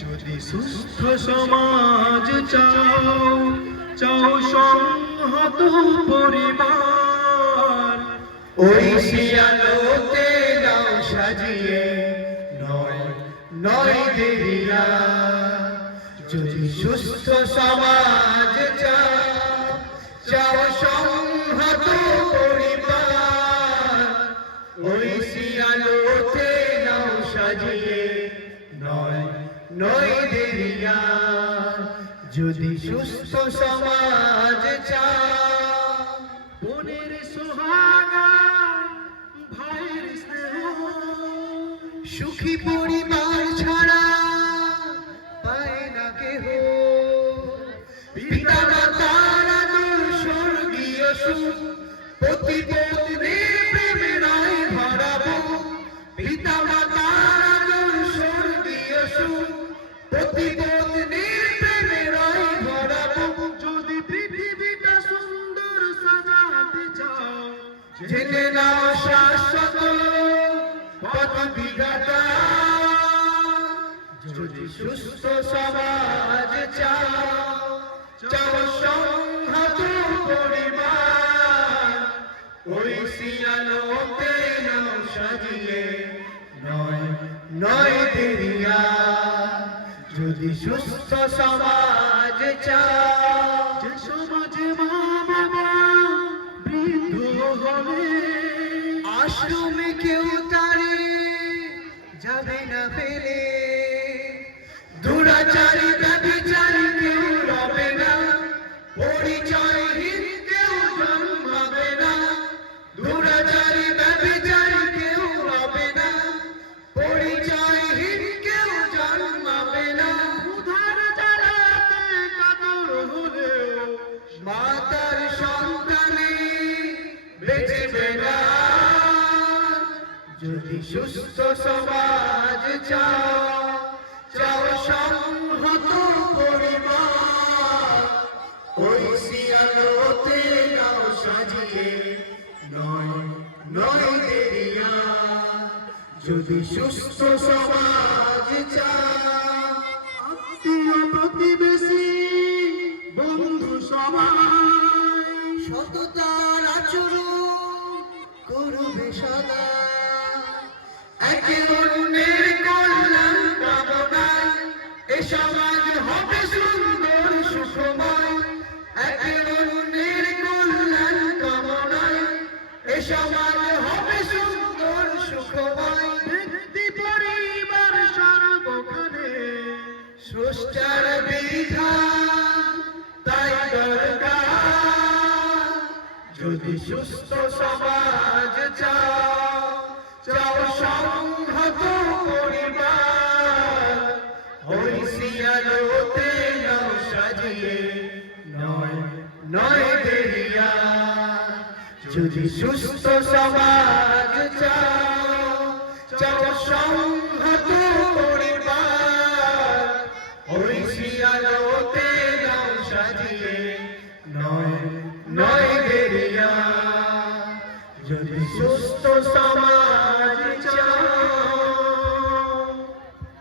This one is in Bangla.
যদি সুস্থ সমাজ চাও, চাও সংহত পরিবার, ওই শিয়ালোতে নাও সাজিয়ে, নয় নয় দেরিয়া। যদি সুস্থ সমাজ চাও, চাও সংহত পরিবার, ওই শিয়ালোতে নাও সাজিয়ে, নয় নয় দেরিয়া। যদি সুস্থ সমাজ চাও, বোনের সোহাগা, ভাইয়ের স্নেহ, সুখী পরিবার ছাড়া পায় না কেহ। পিতা মাতার আদর স্বর্গীয় সুখ, প্রতিপত্নীর প্রেমেরাই ভরাবো। পিতা মাতার আদর স্বর্গীয় সুখ, প্রতিপত্নীর প্রেমেরাই ভরাবো। যদি পৃথিবীটা সুন্দর সাজাতে চাও, জেনে নাও শাশ্বত পথ বিধাতা। যদি সুস্থ সমাজ চাও, চাও সংহত পরিবার, ওই শিয়ালোতে নাও সাজিয়ে, নয় নয় দেরিয়া। যদি সুস্থ সমাজ চাও, যে সমাজে মা বাবা বৃদ্ধ হবে, আশ্রমে কেউ তারে যাবে না ফেলে। দুরাচারী ব্যভিচারী কেউ রবে না, পরিচয়হীন কেউ জন্মাবে না। দুরাচারী ব্যভিচারী কেউ রবে না, পরিচয়হীন কেউ জন্মাবে না। উধার জ্বালাতে কাতর হলেও মাতার সন্তানে বেঁচে না। যদি সুস্থ সমাজ চাও, চাও সংহত পরিবার, ওই শিয়ালোতে নাও সাজিয়ে, নয় নয় দেরিয়া। যদি সুস্থ সমাজ চাও, আত্মীয় প্রতিবেশী বন্ধু সবাই সততার আচরণ করবে সদা। একে অন্যের কল্যাণ কামনায় এ সমাজ হবে সুন্দর সুখময়। একে অন্যের কল্যাণ কামনায় এ সমাজ হবে সুন্দর সুখময়। ব্যক্তি পরিবার সর্বখানে স্রষ্টার বিধান তাই দরকার। যদি সুস্থ সমাজ চাও, চাও সংহত পরিবার, ওই শিয়ালোতে নাও সাজিয়ে, নয় নয় দেরিয়া। যদি সুস্থ সমাজ চাও, চাও